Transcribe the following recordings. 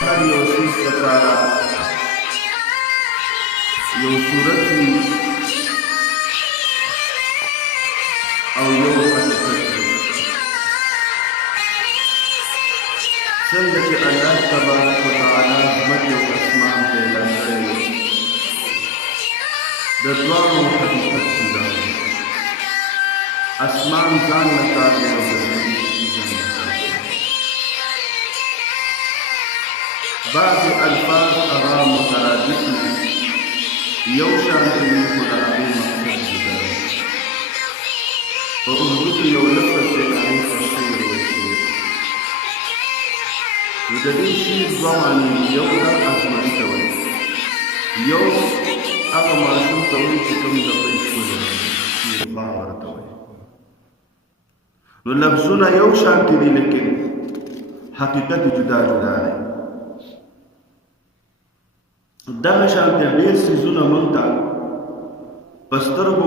هر یو سیز لپاره یو صورت وي او یو حقیقت وي. څنګه چې الله تبارک وتعالی ځمکې او اسمان پیدا کړی د دواړو حقیقت جدا دی. اسمان ځان نه کار دی او زمین ځان نه کار دی. بعضې الفاظ هغه مترادف وي، یو شان وي خو د هغې مقصد جدا دی. په اردو کې یو لفظ دی هغې ته شعر ویل شوی. نو د دې شعر دوه معنی دي، یو دا عظمتي ته وایي، یو هغه ماشوم ته وایي چې کوم ډبۍ ښکلې ده، شیرفا ورته وایي. نو لفظونه یو شانتي دي لیکن حقیقت جدا جدا دی. دغه شانتي ډېر څیزونه موږ ته په سترګو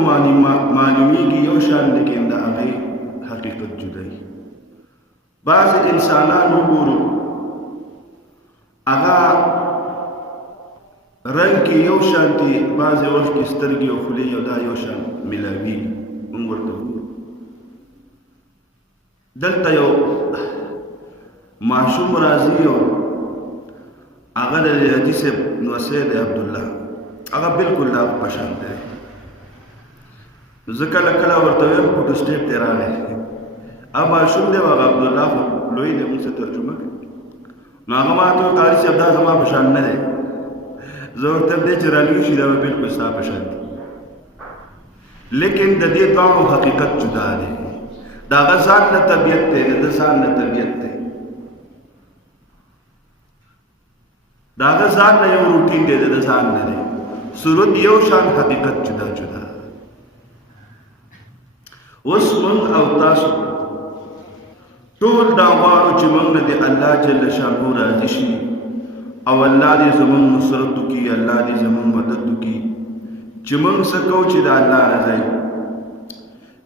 معلومیږي یو شان لیکن د هغې حقیقت جدا وي. بعضې انسانان وګورو هغه رنګ کې یو شانتي، بعضې وخت کې سترګې او خولې یو دا یو شان میلاویږي، موږ ورته ګورو. دلته یو ماشوم راځي او هغه د حاجي صاحب نوسی دی عبدالله، هغه بلکل دا په شان دی. زه کله کله ورته وایم فوټو سټیټ دی راغی، هغه ماشوم دی هغه عبدالله خو لوی دی، موږ څه ترجمه کوي. نو هغه ما ته ویل قاري صاحب دا زما په شان نه دی. زه ورته ویم دی چې رالوی شي دا به بلکل ستا په شان دی. لیکن د دې دواړو حقیقت جدا دی. د هغه ځان نه طبیعت دی، د ده ځان نه طبیعت دی. د هغه ځان نه یو روټین دی، د ده ځان نه دی. صورت یو شان، حقیقت جدا جدا. اوس موږ او تاسو ټول دا غواړو چې موږ نه د الله جل شانه راضي شي او الله دې زموږ نصرت وکړي، الله دې زموږ مدد وکړي چې موږ څه کوو چې د الله رضا وي.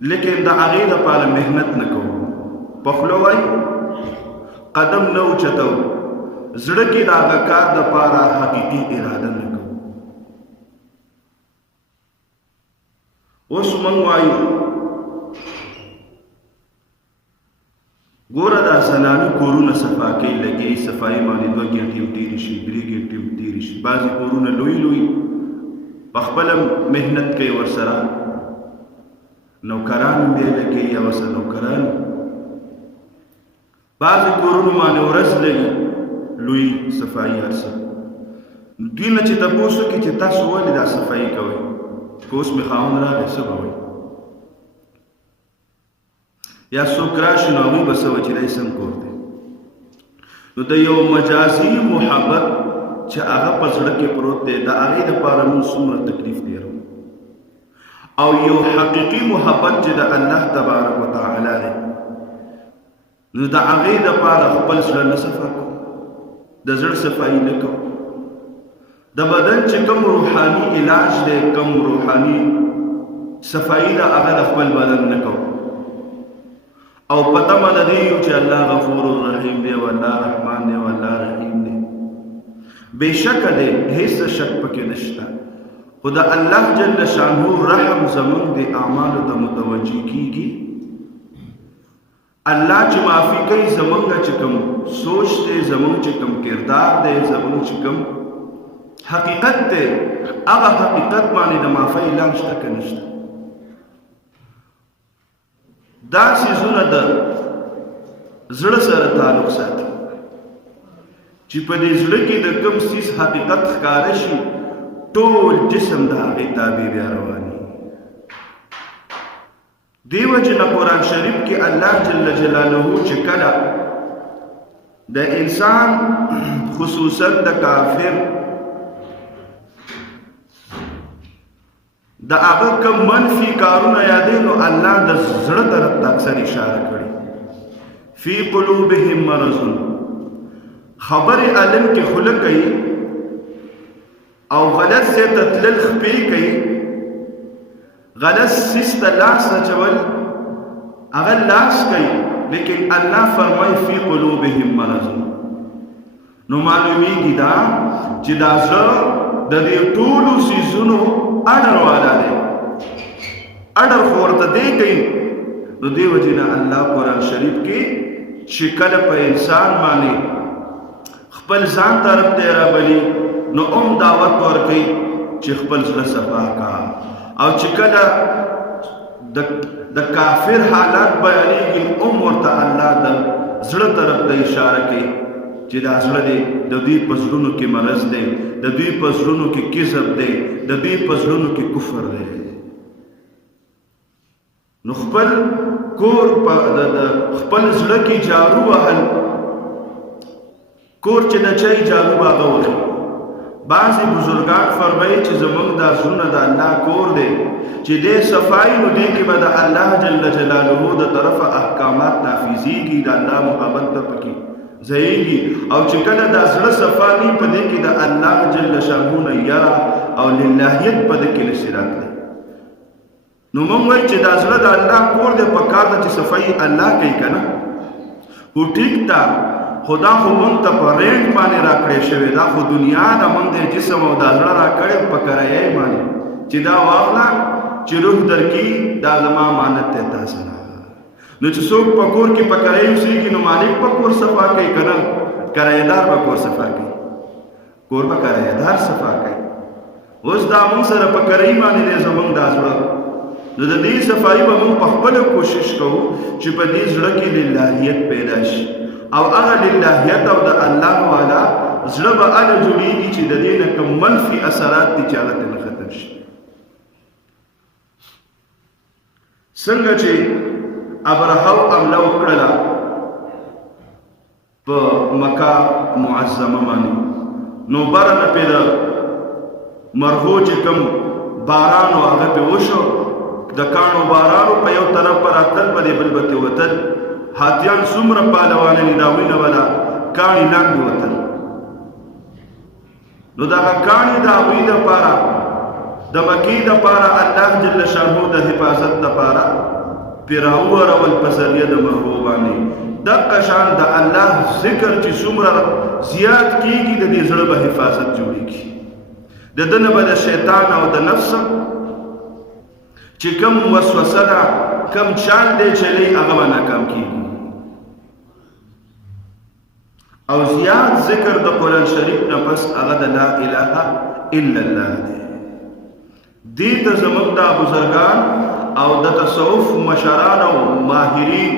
لیکن د هغې دپاره محنت نه کوو، په خوله وایي قدم نه اوچتو، زړه کې د هغه کار دپاره حقیقي اراده نه کوو. اوس موږ وایو ګوره دا زنانه کورونه صفا کوي، لګي صفایي باندې 2 ګنټې هم تېرې شي، 3 ګنټې هم تېرې شي. بعضې کورونه لوی لوی په خپله محنت کوي، ورسره نوکران هم بیا لګوي یا ورسره نوکران. بعضې کورونو باندې ورځ لګي لوی صفایي هر څه. دوی نه چې تپوس وکړي چې تاسو ولې دا صفایي کوئ، که اوس مې خاوند راغی څه به وایي، یا څوک راشي نو هغوی به څه وایي چې دی سم کور دی. نو د یو مجازي محبت چې هغه په زړه کې پروت دی، د هغې دپاره موږ څومره تکلیف تېرو، او یو حقیقي محبت چې د الله تبارک وتعالی دی، نو د هغې دپاره خپل زړه نه صفا کوو، د زړه صفایي نه کوو. د بدن چې کوم روحاني علاج دی، کوم روحاني صفایي ده، هغه د خپل بدن نه کوو. او پته مه لري چې الله غفور الرحیم دی او الله رحمان دی او الله رحیم دی. بېشکه دی، هېڅ شک پکې نشته، خو د الله جل شانه رحم زموږ د اعمالو ته متوجه کېږي. الله چې معافي کوي زموږ چې کوم سوچ دی، زموږ چې کوم کردار دی، زموږ چې کوم حقیقت دی، هغه حقیقت باندې د معافۍ اعلان شته که نشته. دا څیزونه د زړه سره تعلق ساتي چې په دې زړه کې د کوم څیز حقیقت ښکاره شي، ټول جسم د هغې تابع بیا روان وي. دې وجې نه قرآن شریف کې الله جل جلاله چې کله د انسان خصوصا د کافر د هغه کوم منفي کارونه یادوي، نو الله د زړه طرف ته اکثر اشاره کړي. فی قلوبهم مرض، خبرې عالم کې خوله کوي او غلط ځای ته تلل خپې کوي، غلط څیز ته لاس اچول هغه لاس کوي، لیکن الله فرمایي فی قلوبهم مرض، نو معلومیږي دا چې دا زړه د دې ټولو څیزونو اډر والا دی، اډر خو ورته دی کوي. نو دې وجې نه الله قرآن شریف کې چې کله په انسان باندې خپل ځان طرف ته رابلي نو دعوت ورکوي چې خپل زړه صفا کا، او چې کله د کافر حالات بیانېږي ورته الله د زړه طرف ته اشاره کوي چې دا زړه دی د دوی په زړونو کې مرض دی، د دوی په زړونو کې کذب دی، د دوی په زړونو کې کفر دی. نو خپل کور خپل زړه کې جارو وهل، کور چې د چای جارو هغه وهي. بعضې بزرګان فرمایي چې زموږ دا زړونه د الله کور دی، چې دې صفایي نو دې کې به د الله جل جلاله د طرفه احکامات نافذېږي، د الله محبت به پکې ځایږي. او چې کله دا زړه صفا ني په دې کې د الله جل شانه نه یره او للهیت په دې کې نشي راتلی. نو موږ وایو چې دا زړه د الله کور دی، په کار ده چې صفایي الله کوي که نه. خو ټیک ده، خدا خو مونږ ته په رینټ باندې راکړی شوی، دا خو دنیا ده، مونږ د جسم او دا زړه راکړی په کرایه باندې چې دا واخله چې روح درکړي، دا زما امانت دی تا سره. نو چې څوک په کور کې په کرایه اوسېږي نو مالک په کور صفا کوي که نه؟ کرایهدار به کور صفا کوي، کور به کرایهدار صفا کوي. اوس دا مونږ سره په کرایي باندې دی زمونږ دا زړه. نو د دې صفایي به مونږ په خپله کوشش کوو چې په دې زړه کې للهیت پیدا شي، او هغه للهیت او د الله والا زړه به هله جوړېږي چې د دې نه کوم منفي اثرات دي چې هغه ترې ختم شي. څنګه چې ابرهه حمله وکړله په مکه معظمه باندې، نو بره نه پرې د مرغو چې کوم باران و هغه پرې وشو، د کاڼو بارانو په یو طرف پر راتلل، په دې بل پسې وتل. هاتیان څومره پهلوانه دي، د هغوی نه به دا کاڼي لاندې وتل. نو دغه کاڼي د هغوی دپاره د مکې دپاره الله جل شانهو د حفاظت دپاره پرې راوورول په ذریعه د مرغو باندې. دغه شان د الله ذکر چې څومره زیات کېږي، د دې زړه به حفاظت جوړېږي، د ده نه به د شیطان او د نفس چې کم وسوسه ده، کم چال دی چلی، هغه به ناکام کېږي. او زیات ذکر د قرآن شریف نه پس هغه د لا اله الا الله دی. دې ته زموږ دا بزرګان او د تصوف مشران او ماهرین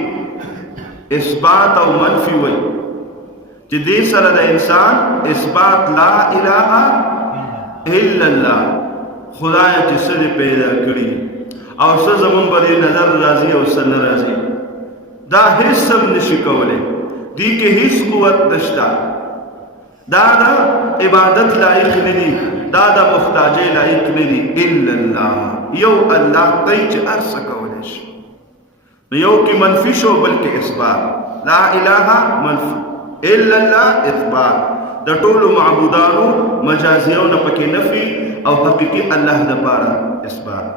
اثبات او منفي وایي چې دې سره د انسان اثبات لا اله الا الله، خدای چې څه دې پیدا کړي او څه زموږ په دې نظر راځي او څه نه راځي، دا هیڅ هم نشي کولی. دې کې هیڅ قوت نشته، دا د عبادت لایق نه دي، دا د محتاجۍ لایق نه دي. الا الله، یو الله دی چې هر څه کولی شي. نو یو کې منفي شو، بل کې اثبات. لا اله منفي، الا الله اثبات. د ټولو معبودانو مجازیو نه پکې نفي او حقیقي الله دپاره اثبات.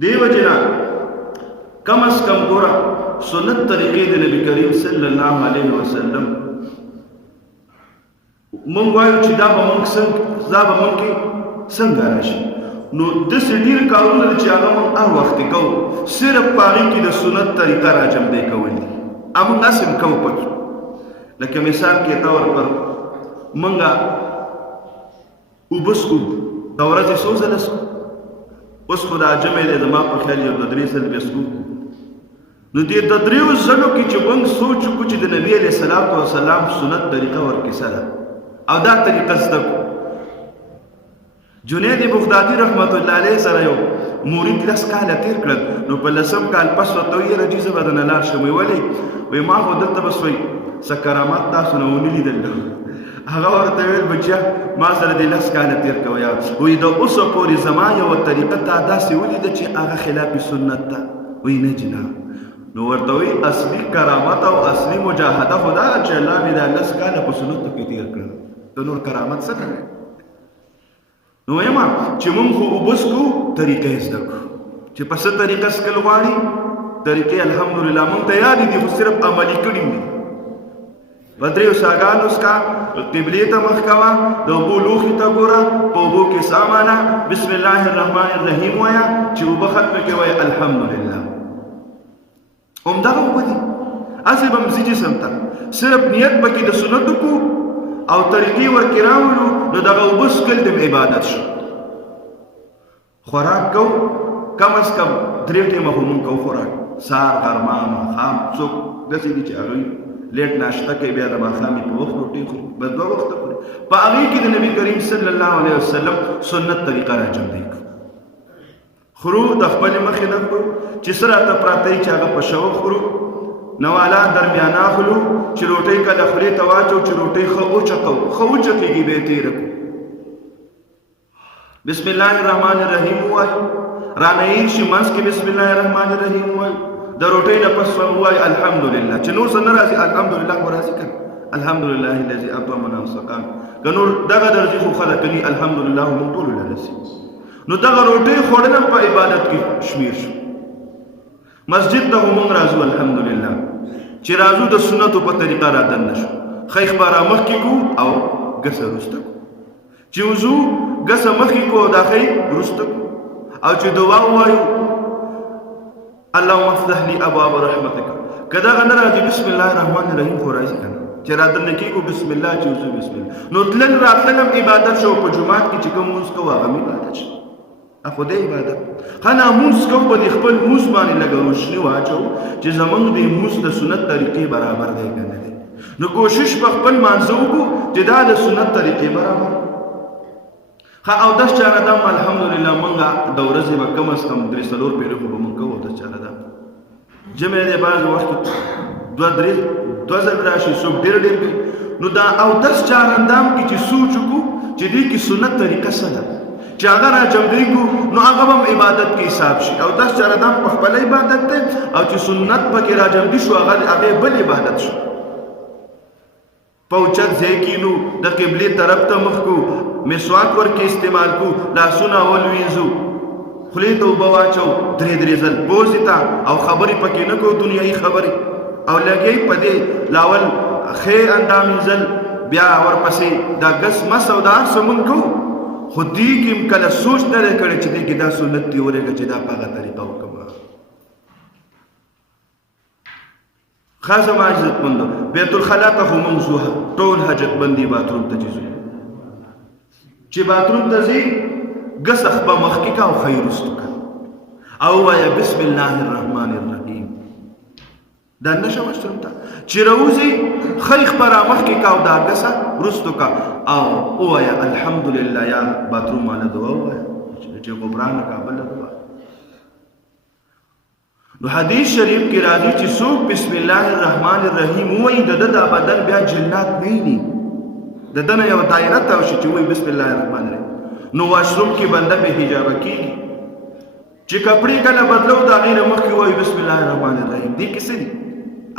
دې وجې نه کم از کم ګوره سنت طریقې د نبي کریم صلی الله علیه وسلم مونږ وایو چې دا به مونږ کې څنګه راشي. نو داسې ډېر کارونه دي چې هغه مونږ هر وخت کوو، صرف په هغې کې د سنت طریقه راجمدی کول دي. همونږ هسې هم کوو پکې. لکه مثال کې طور پر مونږ اوبه څښو، د ورځې څو ځله څښو؟ اوس خو دا جمع دی زما په خیال یو 2-3 ځله بیا څښو. نو دې د 3 ځلو کې چې مونږ سوچ وکړو چې د نبي علیه السلام سنت طریقه ورکیسه ده او دا طریقه زده کړو. جنید بغدادي رحمت الله علیه سره یو مرید 10 کاله تېر کړل، نو په 10م کال پس ورته ویې یاره جي زه به دنه لاړ شم. ولې؟ وایي ما خو دلته بس وایي څه کرامات تاسو نه ونه لیدل. هغه ورته ویل بچیا ما سره دې 10 کاله تېر کوه یا وایي د اوسه پورې زما یوه طریقه تا داسې ولیده چې هغه خلاف سنت ده. وایي نه جناب. نو ورته وایي اصلي کرامت او اصلي مجاهده خو دا ده چې الله مې دا 10 کاله په سنتو کې تېر کړل، د نور کرامت څه کوي؟ نو وایم چې مونږ خو اوبه څښو، طریقه یې زده کړو چې په څه طریقه څښل غواړي. طریقې الحمدلله مونږ ته یادې دي، خو صرف عملي کړي دي. په دریو څاګانو څکه، قبلې ته مخ کوه، د اوبو لوښي ته ګوره، په اوبو کې سامانه بسم الله الرحمن الرحیم وایه، چې اوبه ختمه کې وایه الحمدلله. همدغه اوبه دي، هسې به مځي جسم ته، صرف نیت پکې د سنتو کو او طریقې ورکې راولو، نو دغه اوبه څکل د عبادت شو. خوراک کو کم از کم 3 ټیمه خو مونږ کوو خوراک، سهار غرمه ماښام. څوک داسې دي چې هغوی لیټ ناشته کوي، بیا د ماښامي په وخت روټۍ خوري، بس 2 وخته خوري. په هغې کې د نبي کریم صلی الله علیه وسلم سنت طریقه راجمدی کړو. خورو د خپلې مخې نه خورو، چې څه راته پراته وي چې هغه په شوق خورو، نوالا درمیانه اخلو، چې روټۍ کله خولې ته واچو، چې روټۍ ښه اوچه کوو، ښه اوچه کېږي بیا یې تېره کړو. بسم الله الرحمن الرحیم ووایو، رانه هیر شي منځ کې بسم الله الرحمن الرحیم ووایو، د روټۍ نه پس ووایو الحمدلله، چې نور څه نه راځي الحمدلله خو راځي که الحمدلله الذي اطعمنا وسقانا، که نور دغه درځي خو خلک کوي الحمدلله موږ ټولو له رسي. نو دغه روټۍ خوړل هم په عبادت کې شمیر شو. مسجد ته موږ راځو الحمدلله، چې راځو د سنتو په طریقه را دننه شو، خیخ به را مخکې کړو او ګسه وروسته کړو، چې وضو ګسه مخکې کړو او دا خی وروسته کړو، او چې دعا ووایو اللهم افتح لي ابواب رحمتک، که دغه نه راځي بسم الله الرحمن الرحیم خو راځي که نه، چې را دننه کېږو بسم الله، چې وضو بسم الله. نو تلل راتلل هم عبادت شو. په جومات کې چې کوم مونځ کوو هغه هم عبادت شو، خو د عبادت ښه ناموس کوو، په دې خپل موس باندې لږه روشني واچو چې زموږ د موس د سنت طریقې برابر دی که نه دی. نو کوشش په خپل مانځه وکړو چې دا د سنت طریقې برابر. ښه اودس چاره دم الحمدلله موږ د ورځې به کم از کم 3-4 پیرې خو به موږ کوو اودس چاره دم. جمع دی بعض وخت 2 ځل راشي، څوک ډېر کوي. نو دا اودس چاره دم کې چې سوچ وکړو چې دې کې سنت طریقه څه ده، چې هغه را جمدی کو، نو هغه هم عبادت کې حساب شي. او 10 چاره دم په خپل عبادت دی، او چې سنت پکې را جمدي شو هغه بل عبادت شو. په اوچت ځای کینو، د قبلې طرف ته مخ کو، مسواک ورکې استعمال کو، لاسونه ولوینځو، خولې ته اوبه واچو 3 ځل پوزې ته، او خبرې پکې نه کوو دنیایي خبرې، او لګی په دې لاول ښې اندامینځل، بیا ورپسې دا ګس مس او دا هر څه مونږ کوو، خو دې کې هم کله سوچ نه دی کړی چې دې کې دا سنت دی ورېږه چې دا په هغه طریقه وکړم. ښه زما عزتمندو، بیت الخلا ته خو موږ ځو، ټول حاجتمند دي باتروم ته چې ځو، چې باتروم ته ځي ګس اخبه مخکې کا او ښه یې وروستو کا، او ووایه بسم الله الرحمن الرحیم. دا نشه واشروم ته چې راوځي ښه یې خپه را مخکې کا او دا ګسه وروستو کا، او ووایه الحمدلله. یا باتروم ماله دعا ووایه چې غفرانه کا بله دعا. نو حدیث شریف کې راځي چې څوک بسم الله الرحمن الرحیم وایي د ده دا بدن بیا جنات نه ویني، د ده نه یو دایره تاو شي چې وایي بسم الله الرحمن الرحیم. نو واشروم کې بنده بې حجابه کېږي، چې کپړې کله بدلو د هغې نه مخکې وایي بسم الله الرحمن الرحیم. دې کې څه دي؟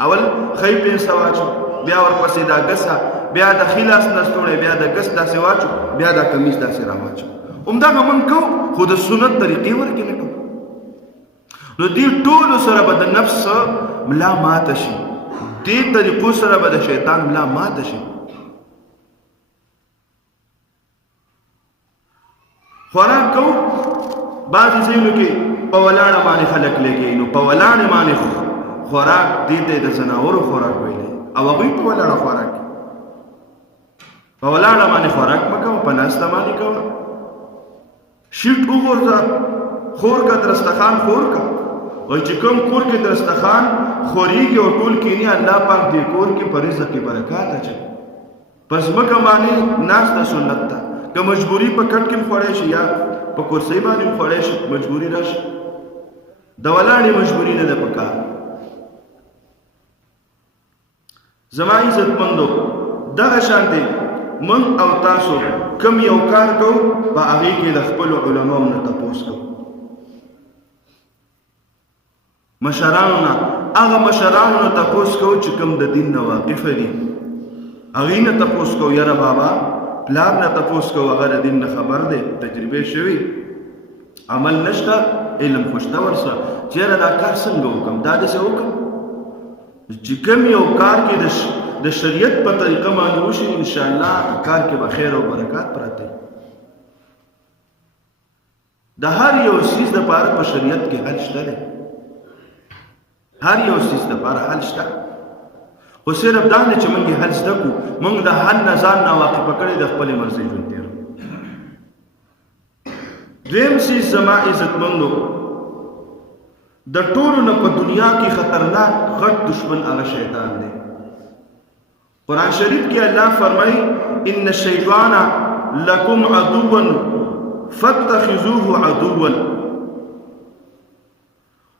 اول ښی پینسه واچو، بیا ورپسې دا ګسه، بیا د ښي لاس نستوړی، بیا د ګس داسې واچو، بیا دا کمیس داسې راواچو. همدغه موږ کوو، خو د سنت طریقې ورکې نه کوو. نو دې ټولو سره به د نفس ملا ماته شي، دې طریقو سره به د شیطان ملا ماته شي. خوراک کوو، بعضې ځایونو کې په ولاړه باندې خلک لګوي، نو په ولاړې باندې خوراک دې ته د ځناورو خوراک ویلی، او هغوی په ولاړه خوراک کوي. په ولاړه باندې خوراک مه کوه، په ناسته باندې کوه. شیټ وغورځه، خور کا درستخان خور کا، وایي چې کوم کور کې درستخان خورېږي او ټول کیني، الله پاک دې کور کې په رزق کې برکات اچوي. په ځمکه باندې ناسته سنت ده، که مجبوري په کټ کې هم خوړی شي یا په کرسۍ باندې هم خوړی شي، مجبوري راشي، د ولاړې مجبوري نه ده پکار. زما عزتمندو، دغه شانتې من او تاسو کم یو کار کوو، په هغې کې د خپلو علماو نه تپوس کوو، مشرانو نه، هغه مشرانو نه تپوس کوو چې کوم د دین نه واقفه دي، هغې نه تپوس کوو. یاره بابا پلار نه تپوس کوو، هغه د دین نه خبر دی، تجربې شوي، عمل نشته، علم خو شته ورسره، چې یاره دا کار څنګه وکړم، دا داسې وکړم چې کوم یو کار کې د د شریعت په طریقه باندې وشي ان شاء الله کار کې به خیر او برکات پراته د هر یو سیز د پاره په شریعت کې حل شته دی هر یو سیز د پاره حل شته خو صرف دا نه چې موږ حل زده کو موږ د حل نه ځان نه واقف کړي د خپل مرزي ژوند تیر دویم سیز زما عزتمندو د ټولو نه په دنیا کې خطرناک غټ دشمن هغه شیطان دی قرآن شریف کې الله فرمایي ان الشیطان لکم عدوا فاتخذوه عدوا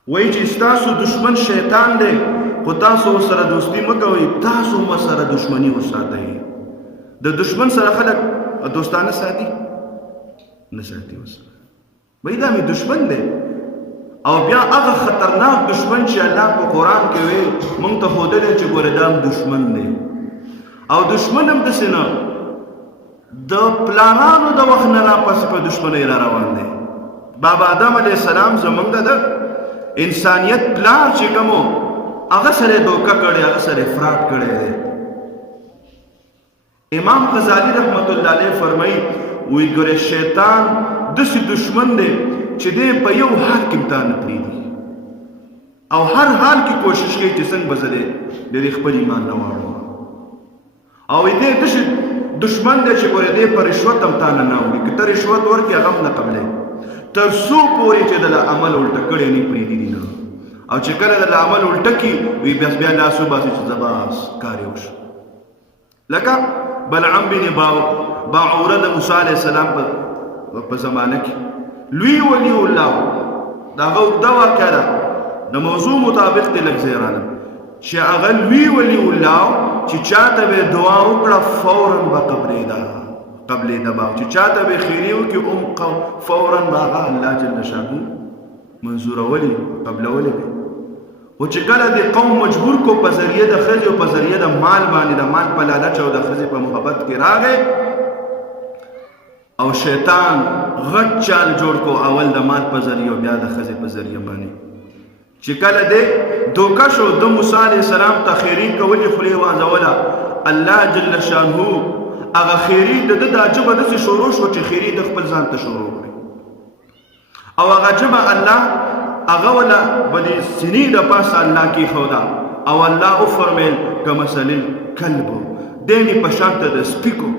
وایي چې ستاسو دشمن شیطان دی خو تاسو سره دوستی مه کوئ تاسو سره دشمني وساتئ د دشمن سره خلک دوستانه ساتي نه ساتي وسره وایي دا مې دشمن دی او بیا هغه خطرناک دشمن چې الله په قرآن کې وی موږ ته ښودلی چې ګوره دا دشمن دی او دشمن هم داسې نه د پلانانو د وخت نه راپسې په دشمنۍ را روان دی بابا آدم علیه السلام زموږ د انسانیت پلار چې کوم هغه سره دوکه کړی هغه سره افراط کړی دی امام غزالی رحمت الله علیه فرمایي وی ګوره شیطان داسې دشمن دی چې دی په یو حال کې تا نه پرېږدي او هر حال کې کوشش کوي چې څنګه به زه د خپل ایمان نه واړوم او دی داسې دشمن دی چې ګوره دی په رشوت هم تا نه وړي که ته رشوت ورکړې هغه هم نه قبلوي تر څو پورې چې د عمل الټه کړی نه پرېږدي نه او چې کله د عمل الټه کړي وي بیا لاس وباسي چې زه بس کار یې وشو لکه بلعم بن باعوره د موسی علیه السلام په زمانه کې لوی ولی الله دا هغه اوږده واقعه ده د موضوع مطابق دی لږ ځای رانه چې هغه لوی ولی الله چې چاته به دعا وکړه فورا به قبلېده به چې چاته به خیرې وکړي فورا به هغه الله جل شانه منظورولي قبلولی به خو چې کله د قوم مجبور کو په ذریعه د ښځې او په ذریعه د مال باندې د مال په لالچ او د ښځې په محبت کې راغی او شیطان غټ چال جوړ کو اول د مال په ذریعه او بیا د ښځې په ذریعه باندې چې کله دی دوکه شو د موسی علیه السلام ته خیري کولې خولې وازوله الله جل شانه هغه خیري د ده دا ژبه داسې شروع شو چې خیري د خپل ځان ته شروع کړي او هغه ژبه الله هغه وله به د سینې د پاسه الله کېښوده او الله وفرمیل کمثل الکلب دی مې په شان ته د سپیکو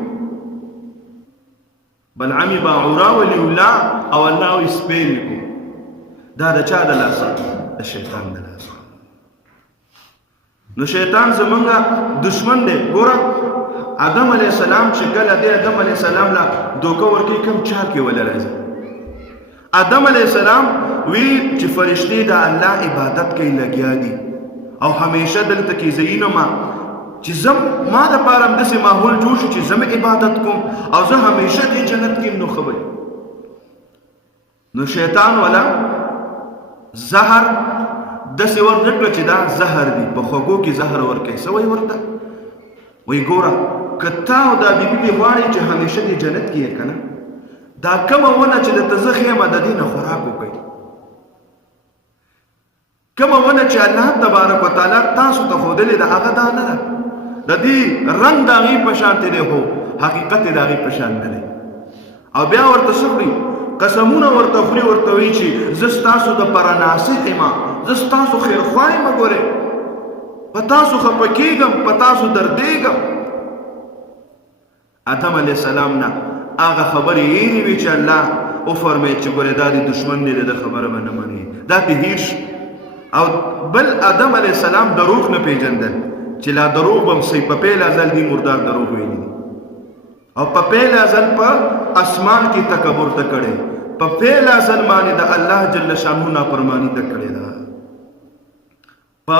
بلعم باعوره ولی الله او الله وی سپی مې کو دا د چا د لاسه د شیطان د لاسه نو شیطان زمونږ دشمن دی ګوره آدم علیه السلام چې کله دی آدم علیه السلام له دوکه ورکوي کوم چال کې وله راځي آدم علیه السلام وی چې فرشتې د الله عبادت کوي لګیا دي او همیشه دلته کې زینه ما چې ما د پاره هم داسې ماحول جوړ شو چې زه عبادت کوم او زه همیشه دې جنت کې نو خبرې نو شیطان والا زهر داسې ورنکړه چې دا زهر دی په خوږو کې زهر ورکوي څه وایي ورته وایي ګوره که تا او دا بیبي دې غواړئ چې همیشه دې جنت کې یې که نه دا کومه ونه چې درته زه ښیم د دې نه خوراک وکړئ کومه ونه چې الله تبارک وتعالی تاسو ته ښودلې ده هغه دا نه ده د دې رنګ د هغې په شانتې دی خو حقیقت یې د هغې په شان نه دی او بیا ورته څه خوري قسمونه ورته خوري ورته وایي چې زه ستاسو دپاره ناصح یم زه ستاسو خیرخوا یم ګورئ په تاسو خفه کېږم په تاسو دردېږم آدم علیه السلام نه هغه خبرې هېرې وي چې الله وفرمیل چې ګورې دا د دشمن دی د خبره به نه منې دا پې هېر شي او بل آدم علیه السلام دروغ نه پیژندل چې لا دروغ به هم صحیح په پیل ازل دي مردار دروغ ویلي دي او په پیل ازل په اسمان کې تکبر ته کړی په پیل ازل باندې د الله جل شانه نافرماني ته کړې ده په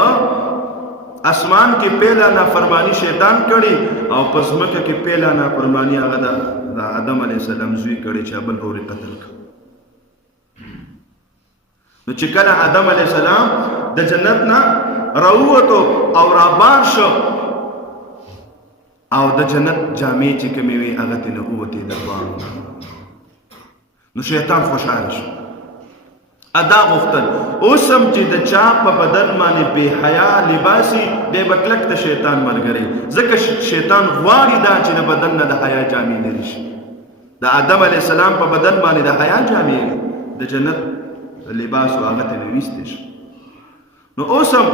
اسمان کې پیله نافرمانی شیطان کړي او په ځمکه کې پیله نافرمانی هغه د آدم علیه السلام زوی کړي چې بل ورور قتل کړ نو چې کله آدم علیه السلام د جنت نه راووتو او رابار شو او د جنت جامې چې کومې وي هغه ترې نه ووتې د دواړو نو شیطان خوشحاله شو ادا غفتل اوسم چې د چا په بدن باندې بے حیا لباسي د بکلک ته شیطان ملګری ځکه شیطان غواړي دا چې د بدن نه د حیا جامې لري شي د آدم علیه السلام په بدن باندې د حیا جامې د جنت لباس او هغه ته نویستې شي نو اوسم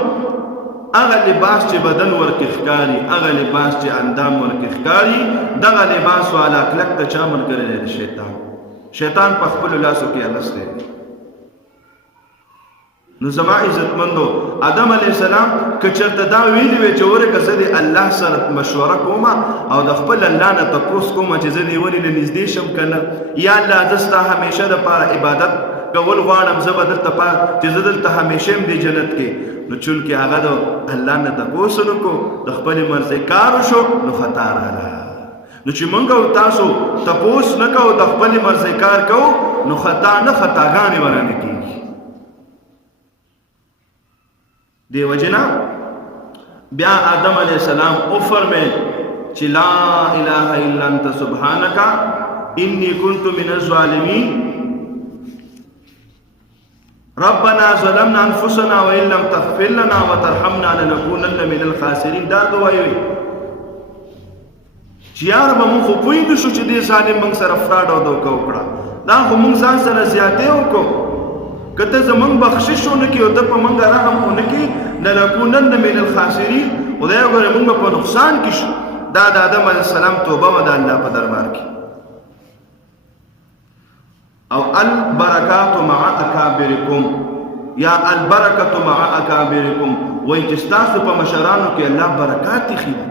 هغه لباس چې بدن ورکې ښکاري هغه لباس چې اندام ورکې ښکاري دغه لباس والا کلک ته چا ملګری دی شیطان په خپلو لاسو کې اغستی دی نو زما عزتمندو آدم علیه السلام که چېرته دا ویلي وی چې ورکه زه د الله سره مشوره کوم او د خپل الله نه تپوس کوم چې زه دې ولې نه نږدې شم که نه یا الله زه ستا همیشه دپاره عبادت کول غواړم زه به دلته چې زه دلته همیشه یم دې جنت کې نو چونکې هغه د الله نه تپوس ونه کړو د خپلې مرضۍ کار وشو نو خطا راغله نو چې موږ او تاسو تپوس نه کوو د خپلې مرضۍ کار کوو نو خطا نه خطاګانې ورانه کېږي دی وجنا بیا آدم علیہ السلام او فرمائے چې لا اله الا انت سبحانك انی کنت من الظالمین ربنا ظلمنا انفسنا وان لم تغفر لنا وترحمنا لنكونن من الخاسرین دا دوایي چې یار به مونږ خو پوهېږو شو چې دې ظالم موږ سره فراډ او دوکه وکړه دا خو مونږ ځان سره زیاتې وکړو که ته زمونږ بخشش ونه کړي او ته په موږ رحم ونه کړي لنکونن من الخاسرین خدای وګوره مونږ په نقصان کې شو دا د آدم علیه السلام توبه وه د الله په دربار کې او البرکات مع اکابرکم یا البرکت مع اکابرکم وایي چې ستاسو په مشرانو کې الله برکات ایښي دي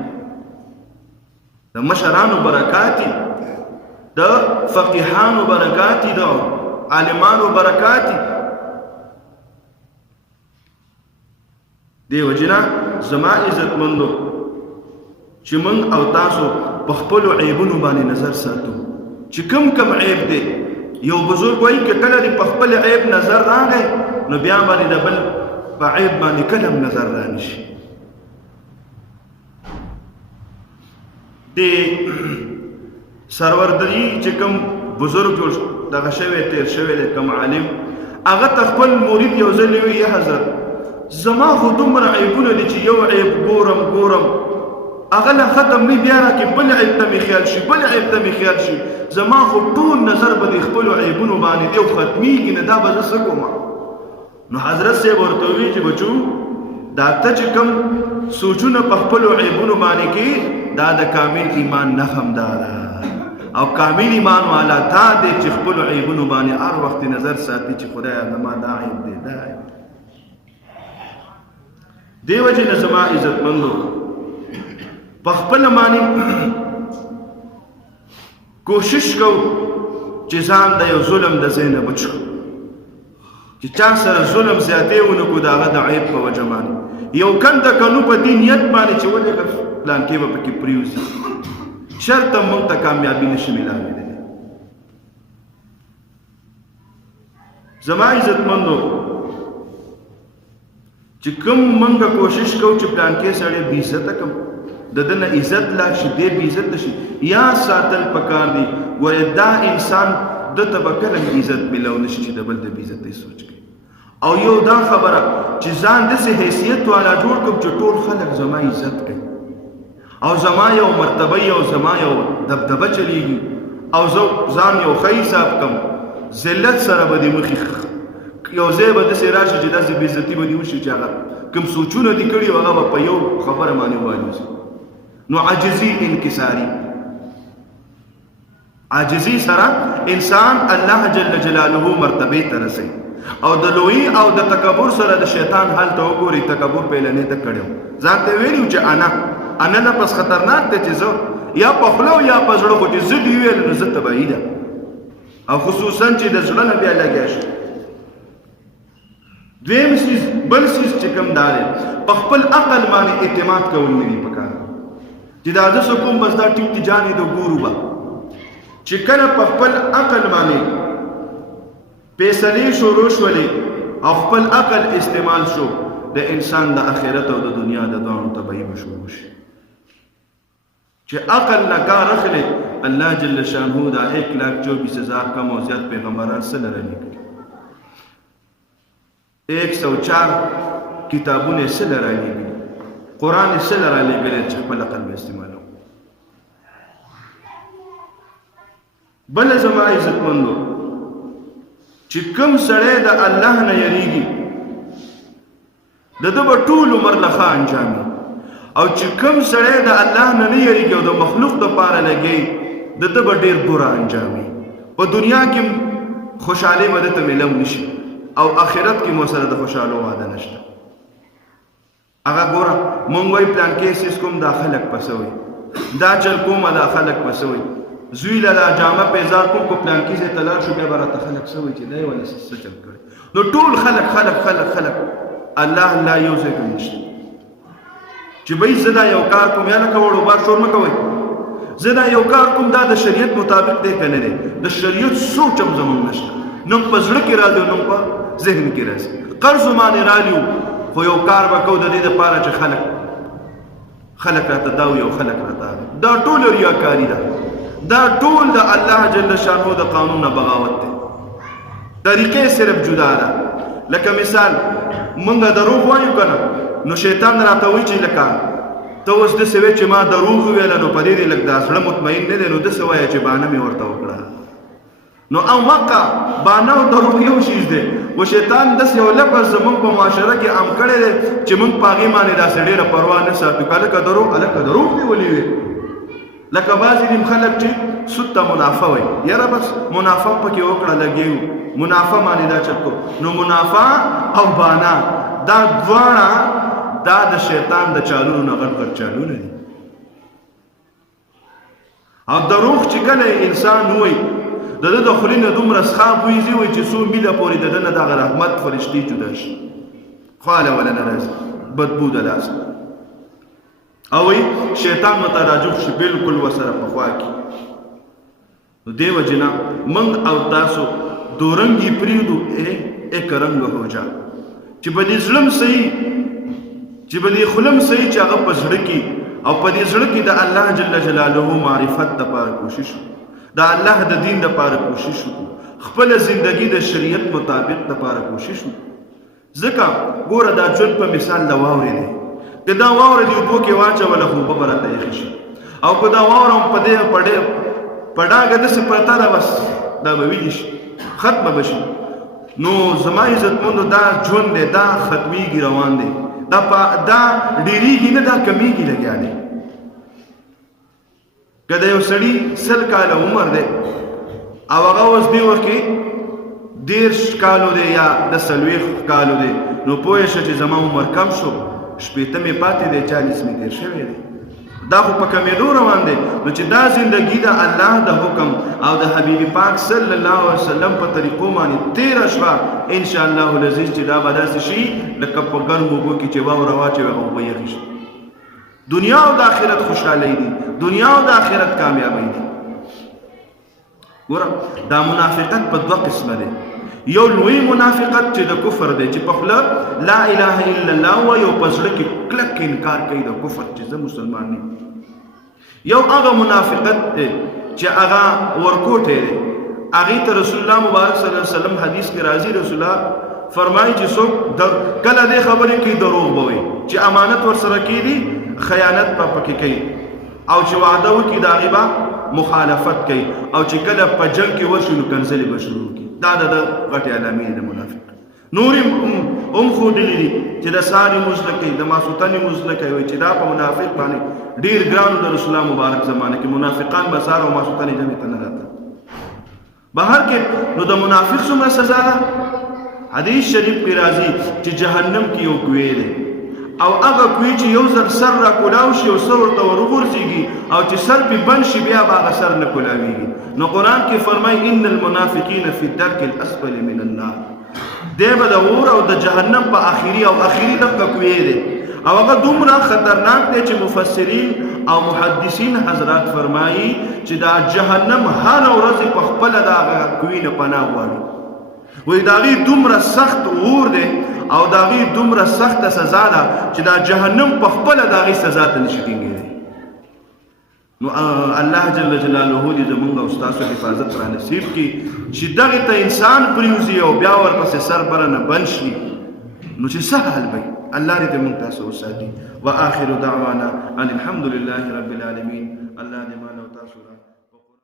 د مشرانو برکات دي د فقیهانو برکات دي د عالمانو برکات دي دی وجنا زما عزتمندو چې موږ او تاسو په خپلو عیبونو باندې نظر ساتو چې کم عیب دی یو بزرګ وایي که کله دې په خپل عیب نظر راغی نو بیا باندې د بل په عیب باندې کله هم نظر رانشي د سروردري چې کوم بزرګ دغه شوی تیر شوی دی کوم عالم هغه ته خپل مرید یو ځل وی یا حضرت زما خو دومره عیبونه دي چې یو عیب ګورم هغه نه ختم نه بیا راکې بل عیب ته مې خیال شي زما خو ټول نظر به د خپلو عیبونو باندې دی او ختمیږي نه دا به زه څه کوم نو حضرت صاحب ورته وویل چې بچو دا ته چې کوم سوچونه په خپلو عیبونو باندې کې دا د کامل ایمان نښه دا ده او کامل ایمان والا تا دی چې خپلو عیبونو باندې هر وخت نظر ساتي چې خدای زما دا عیب دی دی وجې نه زما عزتمندو په خپله باندې کوشش کوو چې ځان د یو ظلم د ځای نه بچ کړو چې چا سره ظلم زیاتې ونه کړو د هغه د عیب په وجه باندې یو کنده کنو په دې نیت باندې چې ولې پلان کې به پکې پریوځي شرط موږ ته کامیابي نشي میلاویدلی زما عزتمندو چې کوم موږ کوشش کوو چې پلان کې سړی بې عزته کړم د ده نه عزت لاړ شي دی بې عزته شي یا ساتل پکار دی ګورې دا انسان ده ته به کله عزت میلاو نشي چې د بل د بې عزتۍ سوچ کوي او یو دا خبره چې ځان داسې حیثیت والا جوړ کړم چې ټول خلک زما عزت کوي او زما یو مرتبه او زما یو دبدبه چلیږي او زه ځان یو ښه حساب کړم ذلت سره به دې مخې یو ځای به داسې راشي چې داسې بې عزتي به دې وشي چې هغه کوم سوچونه دې کړي هغه به په یو خبره باندې والوځي نو عاجزي انکساري عاجزي سره انسان الله جل جلاله مرتبه ته رسي او د لوی او د تکبر سره د شیطان حال ته وګوري تکبر پیلنې ته کړو ځان ته ویلو چې انا نه پس خطرناک دی چې زه یا په خوله یا په زړه خو چې زه دې ویل نو زه تبعید او خصوصا چې د زړه نه بیا لګیا شي دویم سیز بل سیز چې کوم دا دی په خپل عقل باندې اعتماد کول نه وي پکار چې دا زه څه کوم بس دا ټیک دي جانې د ګورو به چې کله په خپل عقل باندې فیصلې شروع شولې او خپل عقل استعمال شو د انسان د آخرت او د دنیا د دواړو تبعی به شروع شي چې عقل نه کار اخلي الله جل شانه دا 1,24,000 کم او زیات پیغمبران سره لري 104 کتابونه سره راغلي قرآن سره راغلي چې خپل عقل به استعمالو. بل زما عزت مندو چې کوم سړی د الله نه یریږي د ده به ټول عمر له ښه انجامي، او چې کوم سړی د الله نه نه یریږي او د مخلوق دپاره لګي د ده به ډېر بوره انجامي. په دنیا کې خوشحالي به ده ته میلو نشي او آخرت کې مو سره د خوشحالو وعده نشته. هغه ګوره مونږ وایي پلانکې سیس کوم دا خلک پسوي، دا چل کومه دا خلک پسوي، زوی له دا جامه پیزار کوم کو پلانکې ځای ته لاړ شو بیا به راته خلک څه وایي چې دی ولې څه چل کړی. نو ټول خلک خلک خلک خلک الله الله یو ځای کې نشته چې بھئی زه دا یو کار کوم یا لکه وړو بار شور مه کوئ، زه دا یو کار کوم دا د شریعت مطابق دی که نه دی. د شریعت سوچ هم زمونږ نشته، نوم په زړه کې راځي او نوم په ذهن کې راځي. قرض باندې رالیو خو یو کار به کوو د دې دپاره چې خلک راته دا وي او خلک راته هغه. دا ټول ریاکاري ده، دا ټول د الله جل شانو د قانون نه بغاوت دی. طریقې صرف جدا ده. لکه مثال مونږ دروغ وایو که نه، نو شیطان راته وایي چې لکه ته اوس داسې وایې چې ما دروغ وویله نو په دې دی لږ دا زړه مطمئن نه دی، نو داسې وایه چې بانه مې ورته وکړه. نو اوقع بانه او دروغ یو شیز دی، و شیطان داسې یو لفظ زمونږ په معاشره کې عام کړی دی چې مونږ په هغې باندې داسې ډېره پروا نه ساتو. که هلکه دروغ دې ولې وې، لکه بعضې دیم خلک چې سود ته منافع وایي، یاره بس منافع پکې وکړه لګېو منافع باندې دا چل کو. نو منافع او بانه دا دواړه دا د شیطان د چالونو نه غټ غټ چالونه دي. او دروغ چې کله انسان وایي د ده د خولې نه دومره څښاک ویځي وایي چې څو میله پورې د ده نه دغه رحمت فرشتې جدا شي، خواله وله نه راځي، بدبو د لاس او وایي شیطان ورته راجوب شي بلکل ورسره په خوا کې. نو دې وجې نه موږ او تاسو دورنګي پرېږدو ایک رنګ هو جا چې به دې زړه م صحیح، چې به دې خوله م صحیح چې هغه په زړه کې او په دې زړه کې د الله جل جلاله معرفت دپاره کوشش وکړو، د الله د دین دپاره کوشش وکړو، خپله زندګي د شریعت مطابق دپاره کوشش وکړو. ځکه ګوره دا ژوند په مثال د واورې دی، که دا واوره دې اوبو کې واچوله خو اوبه به راته یخې شي، او که دا واوره هم په دې په ډاګه داسې پرته ده بس دا به ویلې شي، ختمه به شي. نو زما عزتمندو دا ژوند دی، دا ختمیږي روان دی، دا ډېرېږي نه، دا کمیږي لګیا دی. که د یو سړي 100 کاله عمر دی او هغه اوس دې وخت کې 30 کالو دی یا د 40 کالو دی، نو پوه شه چې زما عمر کم شو، 80 مې پاتې دی، 40 مې تېر شوی دی. دا خو په کمېدو روان دی. نو چې دا زندګي د الله د حکم او د حبیب پاک صلی الله علیه وسلم په طریقو باندې تېره شوه، انشاءالله العزیز چې دا به داسې شي لکه په ګرمو اوبو کې چې واوره واچوي هغه اوبه یخې شي. دنیا او د آخرت خوشحالۍ دي، دنیا او د آخرت کامیابۍ دي. ګوره دا منافقت په 2 قسمه دی. یو لوی منافقت چې د کفر دی، چې په خوله لا اله الا الله وایي او په زړه کې کلک انکار کوي د کفر چې زه مسلمان یم. یو هغه منافقت دی چې هغه ورکوټی دی، هغې ته رسول الله مبارک صلی الله علیه وسلم حدیث کې راځي، رسول الله فرمایي چې څوک کله دې خبرې کوي دروغ به وایي، چې امانت ورسره کېږي خیانت به پکې کوي، او چې وعده وکړي د هغې به مخالفت کوي، او چې کله په جنګ کې ورشي نو کنځلې به شروع کړي. دا د غټې علامې د منافق. نور هم ښودلي دي چې د سهار لمونځ نه کوي، د ماسخوتن لمونځ نه کوي، چې دا په منافق باندې ډېر ګران د رسول الله مبارک زمانه کې منافقان به سهار او ماسخوتن جمعې ته نه راتلل. بهر کې نو د منافق څومره سزا ده؟ حدیث شریف کې راځي چې جهنم کې یو کوی دی، او هغه کوی چې یو ځل سر را کولاو شي او سر ورته ورغورځېږي او چې سر پې بند شي بیا به هغه سر نه کولاویږي. نو قرآن کې فرمایي ان المنافقین فی الدرک الاسفل من النار، دی به د اور او د جهنم په آخري دغه کوی دی، او هغه دومره خطرناک دی چې مفسرین او محدثین حضرات فرمایي چې دا جهنم هر ورځ په خپله د هغه کوی نه پناه غواړي. وایي د هغې دومره سخت اور دی او د هغې دومره سخته سزا ده چې دا جهنم په خپله د هغې سزا ته نشي ټینګېدی. نو الله جل جلاله دې زمونږ او ستاسو حفاظت را نصیب کړي چې دغې ته انسان پرېوځي او بیا ورپسې سر بره نه بند شي، نو چې سهل وي الله دې موږ تاسو وساتي. واخر دعوانا ان الحمد لله رب العالمين. الله دې مانو تاسو